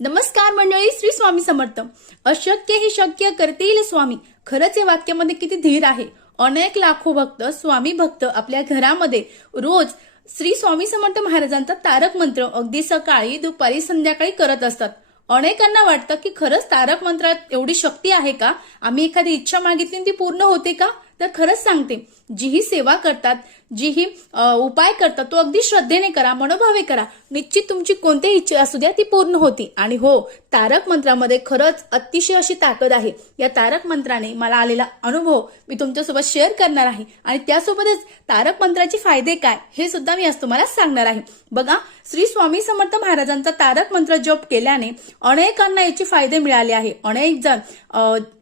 नमस्कार मंडळी, श्री स्वामी समर्थ. अशक्य ही शक्य करतील स्वामी. खरंच या वाक्यामध्ये किती धीर आहे. अनेक लाखो भक्त, स्वामी भक्त आपल्या घरामध्ये रोज श्री स्वामी समर्थ महाराजांचा तारक मंत्र अगदी सकाळी, दुपारी, संध्याकाळी करत असतात. अनेकांना वाटतं की खरंच तारक मंत्रात एवढी शक्ती आहे का? आम्ही एखादी इच्छा मागितली ती पूर्ण होते का? तर खरंच सांगते, जी ही सेवा करतात, जी ही उपाय करतात, तो अगदी श्रद्धेने करा, मनोभावे करा. निश्चित तुमची कोणतीही इच्छा असू द्या ती पूर्ण होती. आणि हो, तारक मंत्रामध्ये खरंच अतिशय अशी ताकद आहे. या तारक मंत्राने मला आलेला अनुभव मी तुमच्यासोबत शेअर करणार आहे आणि त्यासोबतच तारक मंत्राचे फायदे काय हे सुद्धा मी आज तुम्हाला सांगणार आहे. बघा, श्री स्वामी समर्थ महाराजांचा तारक मंत्र जप केल्याने अनेकांना याचे फायदे मिळाले आहे. अनेक जण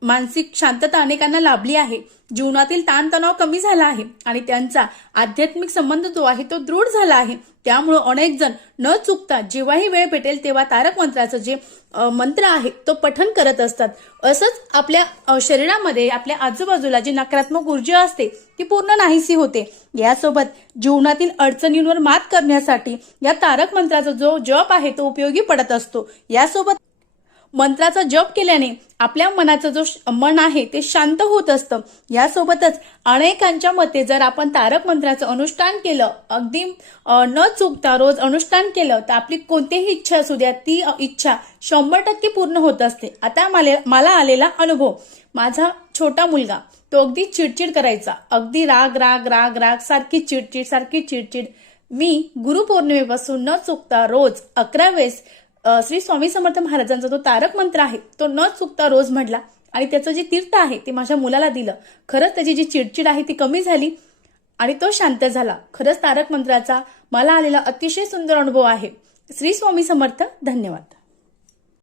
मानसिक शांतता अनेकांना लाभली आहे. जीवनातील ताणतणाव कमी झाला आहे आणि त्यांचा आध्यात्मिक संबंध जो आहे तो दृढ झाला आहे. त्यामुळे अनेक जण न चुकता जेव्हाही वेळ भेटेल तेव्हा तारक मंत्राचं जे मंत्र आहे तो पठण करत असतात. असंच आपल्या शरीरामध्ये, आपल्या आजूबाजूला जी नकारात्मक ऊर्जा असते ती पूर्ण नाहीशी होते. यासोबत जीवनातील अडचणींवर मात करण्यासाठी या तारक मंत्राचा जो जप आहे तो उपयोगी पडत असतो. यासोबत मंत्राचा जप केल्याने आपल्या मनाचं जो मन आहे ते शांत होत असतं. यासोबतच अनेकांच्या मते जर आपण तारक मंत्राचं अनुष्ठान केलं, अगदी न चुकता रोज अनुष्ठान केलं, तर आपली कोणतीही इच्छा असू द्या ती इच्छा 100% पूर्ण होत असते. आता मला आलेला अनुभव, माझा छोटा मुलगा तो अगदी चिडचिड करायचा, अगदी राग राग राग राग, सारखी चिडचिड. मी गुरुपौर्णिमेपासून न चुकता रोज 11 वेळेस श्री स्वामी समर्थ महाराजांचा जो तारक मंत्र आहे तो न चुकता रोज म्हटला आणि त्याचं जे तीर्थ आहे ते माझ्या मुलाला दिलं. खरंच त्याची जी चिडचिड आहे ती कमी झाली आणि तो शांत झाला. खरंच तारक मंत्राचा मला आलेला अतिशय सुंदर अनुभव आहे. श्री स्वामी समर्थ. धन्यवाद.